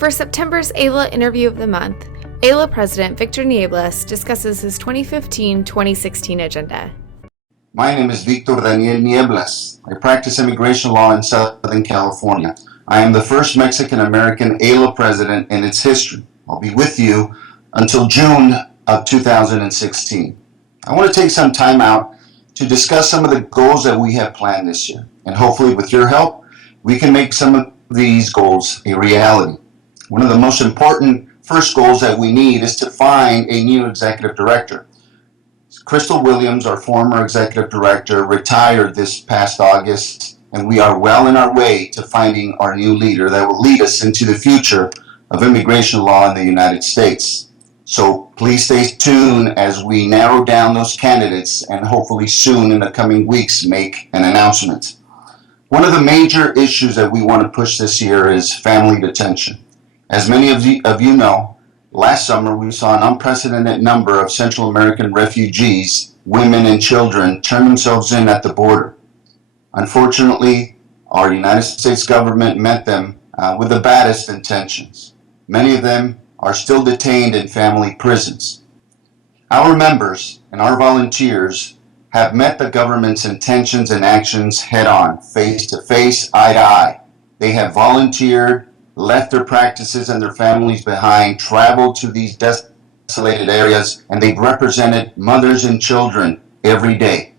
For September's AILA Interview of the Month, AILA President Victor Nieblas discusses his 2015-2016 agenda. My name is Victor Nieblas. I practice immigration law in Southern California. I am the first Mexican-American AILA president in its history. I'll be with you until June of 2016. I want to take some time out to discuss some of the goals that we have planned this year. And hopefully with your help, we can make some of these goals a reality. One of the most important first goals that we need is to find a new executive director. Crystal Williams, our former executive director, retired this past August, and we are well in our way to finding our new leader that will lead us into the future of immigration law in the United States. So please stay tuned as we narrow down those candidates and hopefully soon in the coming weeks make an announcement. One of the major issues that we want to push this year is family detention. As many of you know, last summer we saw an unprecedented number of Central American refugees, women and children, turn themselves in at the border. Unfortunately, our United States government met them with the baddest intentions. Many of them are still detained in family prisons. Our members and our volunteers have met the government's intentions and actions head-on, face-to-face, eye-to-eye. They have volunteered, left their practices and their families behind, traveled to these desolated areas, and they've represented mothers and children every day.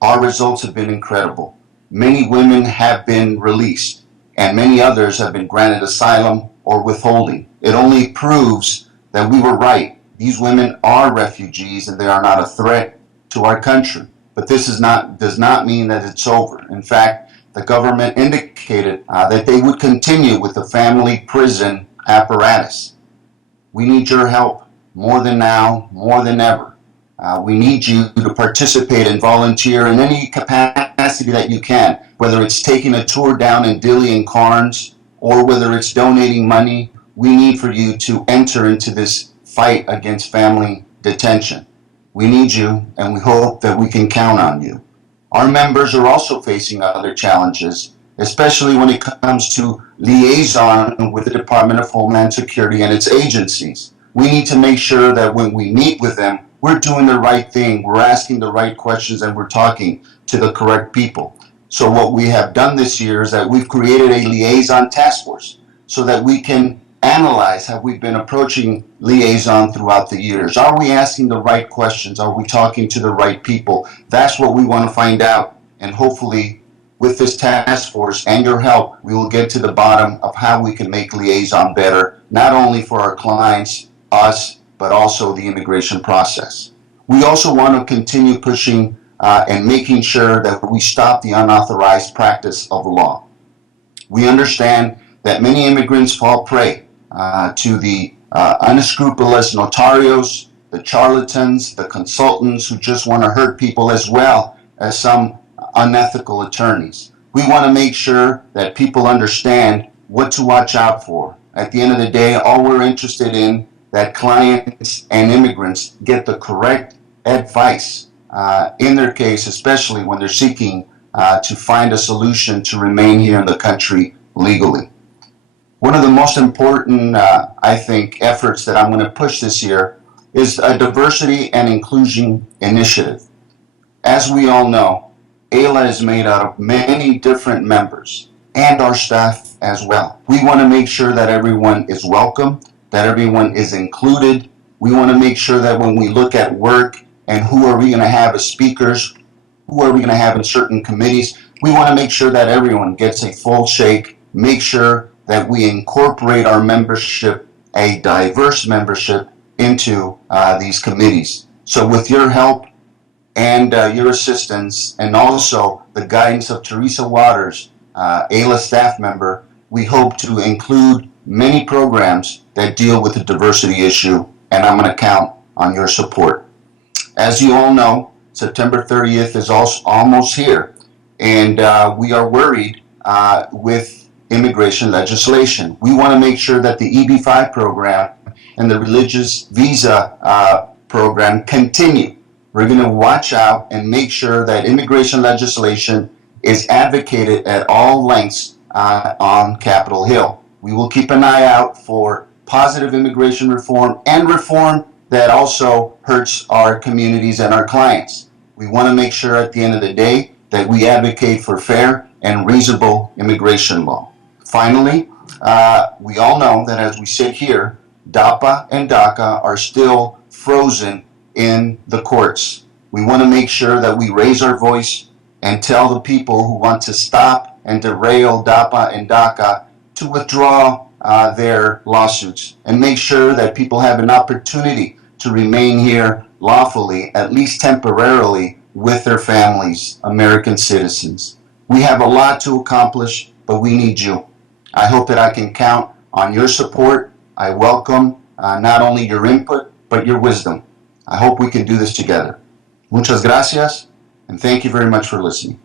Our results have been incredible. Many women have been released, and many others have been granted asylum or withholding. It only proves that we were right. These women are refugees and they are not a threat to our country. But this does not mean that it's over. In fact, the government indicated that they would continue with the family prison apparatus. We need your help more than now, more than ever. We need you to participate and volunteer in any capacity that you can, whether it's taking a tour down in Dilley and Carnes or whether it's donating money. We need for you to enter into this fight against family detention. We need you, and we hope that we can count on you. Our members are also facing other challenges, especially when it comes to liaison with the Department of Homeland Security and its agencies. We need to make sure that when we meet with them, we're doing the right thing, we're asking the right questions, and we're talking to the correct people. So what we have done this year is that we've created a liaison task force so that we can analyze how we've been approaching liaison throughout the years. Are we asking the right questions? Are we talking to the right people? That's what we want to find out. And hopefully, with this task force and your help, we will get to the bottom of how we can make liaison better, not only for our clients, us, but also the immigration process. We also want to continue pushing and making sure that we stop the unauthorized practice of law. We understand that many immigrants fall prey to the unscrupulous notarios, the charlatans, the consultants who just want to hurt people, as well as some unethical attorneys. We want to make sure that people understand what to watch out for. At the end of the day, all we're interested in that clients and immigrants get the correct advice in their case, especially when they're seeking to find a solution to remain here in the country legally. One of the most important, I think, efforts that I'm going to push this year is a diversity and inclusion initiative. As we all know, AILA is made out of many different members and our staff as well. We want to make sure that everyone is welcome, that everyone is included. We want to make sure that when we look at work and who are we going to have as speakers, who are we going to have in certain committees, we want to make sure that everyone gets a full shake, make sure that we incorporate our membership, a diverse membership, into these committees. So with your help and your assistance, and also the guidance of Teresa Waters, AILA staff member, we hope to include many programs that deal with the diversity issue, and I'm going to count on your support. As you all know, September 30th is also almost here, and we are worried with immigration legislation. We want to make sure that the EB-5 program and the religious visa program continue. We're going to watch out and make sure that immigration legislation is advocated at all lengths on Capitol Hill. We will keep an eye out for positive immigration reform and reform that also hurts our communities and our clients. We want to make sure at the end of the day that we advocate for fair and reasonable immigration law. Finally, we all know that as we sit here, DAPA and DACA are still frozen in the courts. We want to make sure that we raise our voice and tell the people who want to stop and derail DAPA and DACA to withdraw their lawsuits and make sure that people have an opportunity to remain here lawfully, at least temporarily, with their families, American citizens. We have a lot to accomplish, but we need you. I hope that I can count on your support. I welcome not only your input, but your wisdom. I hope we can do this together. Muchas gracias, and thank you very much for listening.